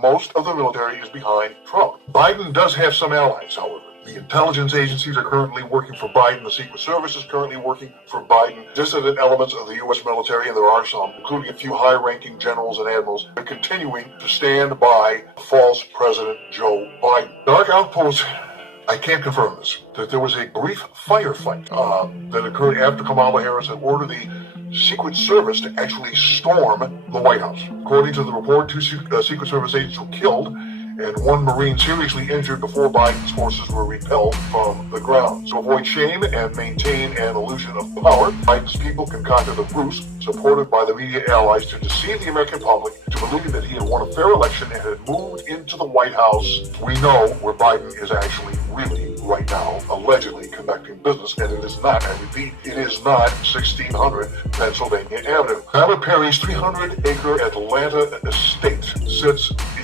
most of the military is behind Trump. Biden does have some allies, however. The intelligence agencies are currently working for Biden. The Secret Service is currently working for Biden. Dissident elements of the U.S. military, and there are some, including a few high-ranking generals and admirals, are continuing to stand by false President Joe Biden. Dark outposts, I can't confirm this, that there was a brief firefight that occurred after Kamala Harris had ordered the Secret Service to actually storm the White House. According to the report, two Secret Service agents were killed and one Marine seriously injured before Biden's forces were repelled from the ground. To avoid shame and maintain an illusion of power, Biden's people concocted a ruse, supported by the media allies, to deceive the American public to believe that he had won a fair election and had moved into the White House. We know where Biden is actually really right now, allegedly conducting business, and it is not, I repeat, it is not 1600 Pennsylvania Avenue. Tyler Perry's 300-acre Atlanta estate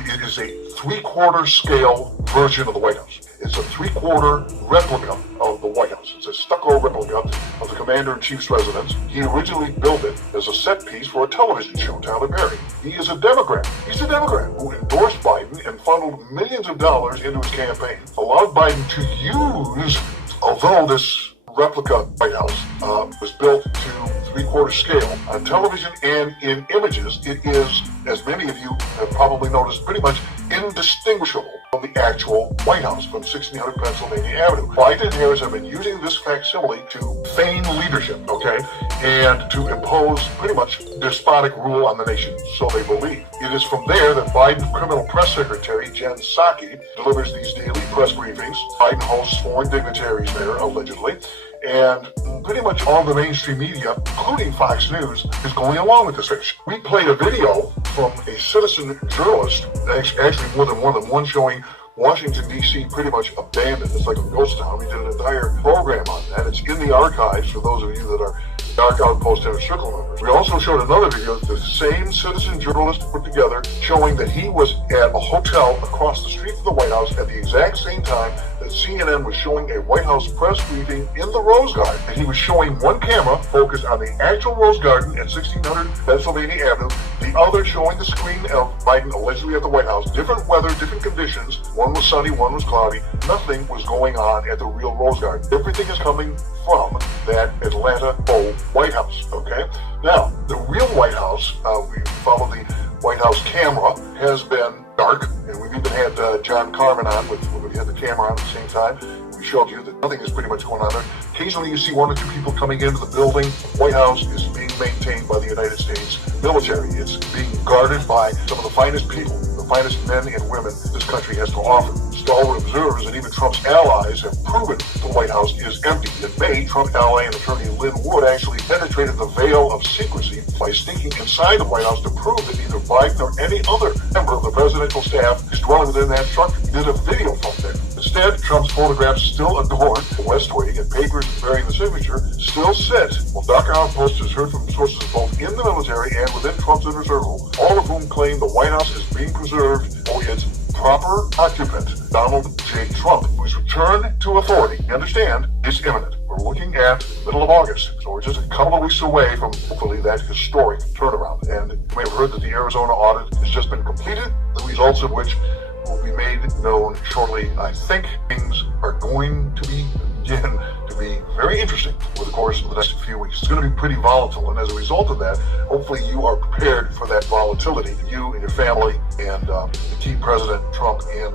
it is a three-quarter scale version of the White House. It's a three-quarter replica of the White House. It's a stucco replica of the Commander-in-Chief's residence. He originally built it as a set piece for a television show, Tyler Perry. He is a Democrat. He's a Democrat who endorsed Biden and funneled millions of dollars into his campaign, allowed Biden to use, although this replica White House was built to three-quarter scale on television and in images, it is, as many of you have probably noticed, pretty much indistinguishable from the actual White House from 1600 Pennsylvania Avenue. Biden and Harris have been using this facsimile to feign leadership, okay, and to impose pretty much despotic rule on the nation, so they believe. It is from there that Biden's criminal press secretary, Jen Psaki, delivers these daily press briefings. Biden hosts foreign dignitaries there, allegedly, and pretty much all the mainstream media, including Fox News, is going along with this fiction. We played a video from a citizen journalist, actually more than one showing Washington, D.C. pretty much abandoned. It's like a ghost town. We did an entire program on that. It's in the archives for those of you that are Dark Outpost Inner Circle members. We also showed another video that the same citizen journalist put together showing that he was at a hotel across the street from the White House at the exact same time that CNN was showing a White House press briefing in the Rose Garden. And he was showing one camera focused on the actual Rose Garden at 1600 Pennsylvania Avenue, the other showing the screen of Biden allegedly at the White House. Different weather, different conditions. One was sunny, one was cloudy. Nothing was going on at the real Rose Garden. Everything is coming from that Atlanta White House, okay? Now, the real White House, we follow the White House camera, has been dark, and we've even had John Carmen on when we had the camera on at the same time. We showed you that nothing is pretty much going on there. Occasionally you see one or two people coming into the building. The White House is being maintained by the United States military. It's being guarded by some of the finest people, the finest men and women this country has to offer. Stalwart observers and even Trump's allies have proven the White House is empty. In May, Trump ally and attorney Lynn Wood actually penetrated the veil of secrecy by sneaking inside the White House to prove that neither Biden nor any other member of the presidential staff is dwelling within that structure. He did a video from there. Instead, Trump's photographs still adorn the West Wing, and papers bearing the signature still sit, while Dr. Outpost has heard from sources both in the military and within Trump's inner circle, all of whom claim the White House is being preserved for its proper occupant, Donald J. Trump, whose return to authority, you understand, is imminent. We're looking at middle of August, so we're just a couple of weeks away from hopefully that historic turnaround. And you may have heard that the Arizona audit has just been completed, the results of which will be made known shortly. I think things are going to begin to be very interesting over the course of the next few weeks. It's going to be pretty volatile, and as a result of that, hopefully you are prepared for that volatility, you and your family, and to keep President Trump in